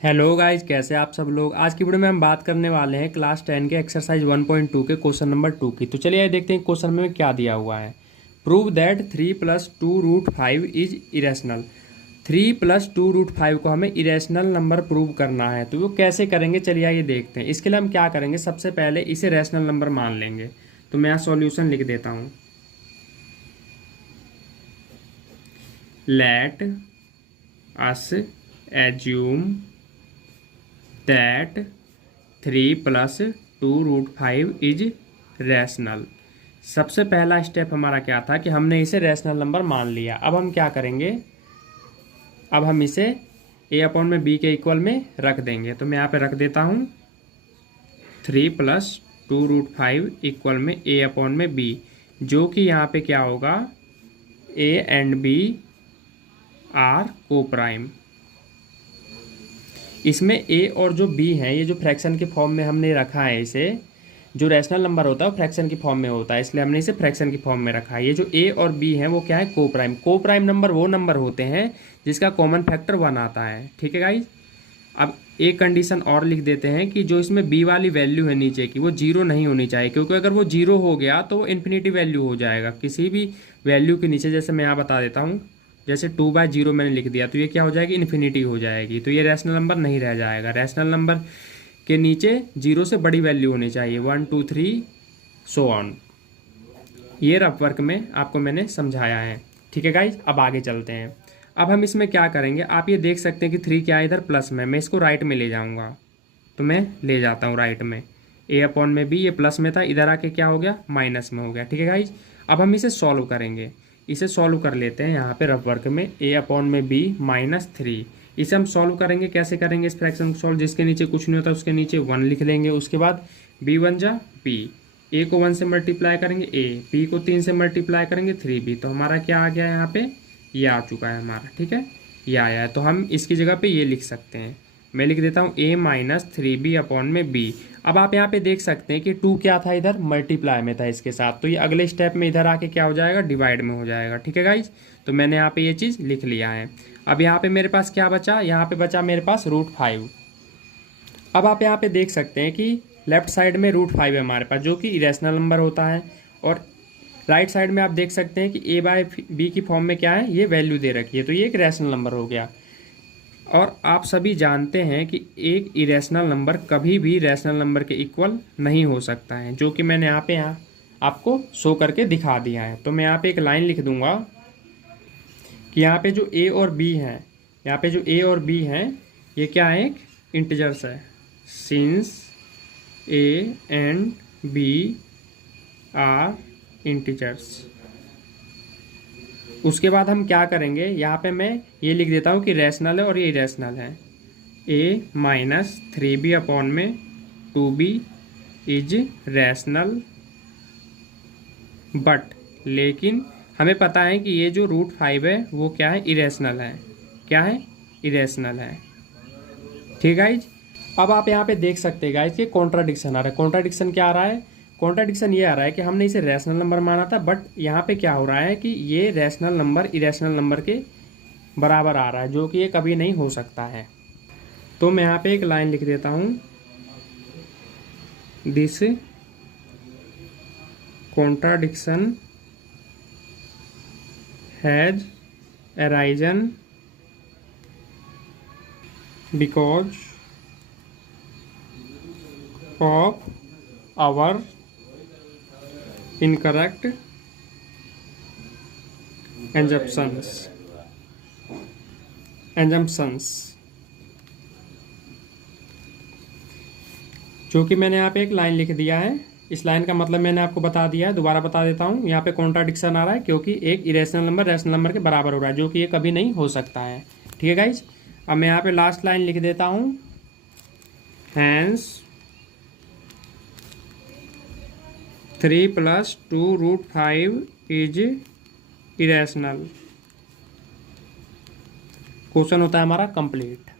Hello guys, कैसे आप सब लोग। आज की वीडियो में हम बात करने वाले हैं क्लास 10 के एक्सरसाइज 1.2 के क्वेश्चन नंबर 2 की। तो चलिए देखते हैं क्वेश्चन में क्या दिया हुआ है। Prove that 3 + 2√5 is irrational. 3 + 2√5 को हमें इरेशनल नंबर प्रूव करना है। तो वो कैसे करेंगे, चलिए आइए देखते हैं। इसके लिए हम क्या करेंगे, सबसे पहले इसे रैशनल नंबर मान लेंगे। तो मैं यहाँ सॉल्यूशन लिख देता हूँ। Let us assume that 3 + 2√5 is rational. सबसे पहला स्टेप हमारा क्या था कि हमने इसे रैशनल नंबर मान लिया। अब हम क्या करेंगे, अब हम इसे a/b के इक्वल में रख देंगे। तो मैं यहाँ पे रख देता हूँ 3 + 2√5 इक्वल में a/b, जो कि यहाँ पे क्या होगा, a एंड b आर को प्राइम। इसमें ए और जो बी है, ये जो फ्रैक्शन के फॉर्म में हमने रखा है, इसे जो रैशनल नंबर होता है वो फ्रैक्शन की फॉर्म में होता है, इसलिए हमने इसे फ्रैक्शन की फॉर्म में रखा है। ये जो ए और बी है वो क्या है, को प्राइम। को प्राइम नंबर वो नंबर होते हैं जिसका कॉमन फैक्टर 1 आता है। ठीक है गाइज। अब एक कंडीशन और लिख देते हैं कि जो इसमें बी वाली वैल्यू है नीचे की, वो जीरो नहीं होनी चाहिए, क्योंकि अगर वो जीरो हो गया तो वो इन्फिनिटी वैल्यू हो जाएगा। किसी भी वैल्यू के नीचे, जैसे मैं यहाँ बता देता हूँ, जैसे 2/0 मैंने लिख दिया, तो ये क्या हो जाएगी, इन्फिनिटी हो जाएगी। तो ये रैशनल नंबर नहीं रह जाएगा। रैशनल नंबर के नीचे जीरो से बड़ी वैल्यू होनी चाहिए, 1 2 3 सो ऑन। ये रफ वर्क में आपको मैंने समझाया है। ठीक है गाइज, अब आगे चलते हैं। अब हम इसमें क्या करेंगे, आप ये देख सकते हैं कि 3 क्या है इधर प्लस में, मैं इसको राइट में ले जाऊंगा। तो मैं ले जाता हूँ राइट में, a/b, ये प्लस में था, इधर आके क्या हो गया, माइनस में हो गया। ठीक है गाइज। अब हम इसे सॉल्व करेंगे। इसे सॉल्व कर लेते हैं यहाँ पे रफ वर्क में, a/b -3। इसे हम सॉल्व करेंगे, कैसे करेंगे इस फ्रैक्शन को सॉल्व, जिसके नीचे कुछ नहीं होता उसके नीचे 1 लिख लेंगे। उसके बाद b1 जा p, a को 1 से मल्टीप्लाई करेंगे a, b को 3 से मल्टीप्लाई करेंगे 3b। तो हमारा क्या आ गया यहाँ पे, ये आ चुका है हमारा। ठीक है, ये आया है। तो हम इसकी जगह पे ये लिख सकते हैं, मैं लिख देता हूँ a -3b/b। अब आप यहाँ पे देख सकते हैं कि 2 क्या था, इधर मल्टीप्लाई में था इसके साथ, तो ये अगले स्टेप में इधर आके क्या हो जाएगा, डिवाइड में हो जाएगा। ठीक है गाइज। तो मैंने यहाँ पे ये चीज़ लिख लिया है। अब यहाँ पे मेरे पास क्या बचा, यहाँ पे बचा मेरे पास √5। अब आप यहाँ पे देख सकते हैं कि लेफ्ट साइड में √5 है हमारे पास, जो कि इरेशनल नंबर होता है, और राइट साइड में आप देख सकते हैं कि a/b की फॉर्म में क्या है, ये वैल्यू दे रखी है। तो ये एक रैशनल नंबर हो गया। और आप सभी जानते हैं कि एक इरेशनल नंबर कभी भी रैशनल नंबर के इक्वल नहीं हो सकता है, जो कि मैंने यहाँ आपको शो करके दिखा दिया है। तो मैं यहाँ पे एक लाइन लिख दूंगा कि यहाँ पे जो a और b हैं, यहाँ पे जो a और b हैं, ये क्या है, एक इंटीजर्स है। Since a and b are integers. उसके बाद हम क्या करेंगे, यहाँ पे मैं ये लिख देता हूँ कि रैशनल है और ये इरेशनल है। a -3b/2b is rational, but लेकिन हमें पता है कि ये जो √5 है वो क्या है, इरेशनल है। क्या है, इरेशनल है। ठीक है गाइज। अब आप यहाँ पे देख सकते हैं गाइज कि कॉन्ट्राडिक्शन आ रहा है। कॉन्ट्राडिक्शन क्या आ रहा है, कॉन्ट्राडिक्शन ये आ रहा है कि हमने इसे रैशनल नंबर माना था, बट यहाँ पे क्या हो रहा है कि ये रैशनल नंबर इरेशनल नंबर के बराबर आ रहा है, जो कि ये कभी नहीं हो सकता है। तो मैं यहाँ पे एक लाइन लिख देता हूँ, this contradiction has arisen because of our incorrect assumptions, जो कि मैंने यहाँ पे एक लाइन लिख दिया है। इस लाइन का मतलब मैंने आपको बता दिया है, दोबारा बता देता हूँ। यहाँ पे कॉन्ट्राडिक्शन आ रहा है क्योंकि एक इरेशनल नंबर रैशनल नंबर के बराबर हो रहा है, जो कि ये कभी नहीं हो सकता है। ठीक है गाइज। अब मैं यहाँ पे लास्ट लाइन लिख देता हूँ, हैंस 3 + 2√5 इज इरेशनल। क्वेश्चन होता है हमारा कंप्लीट।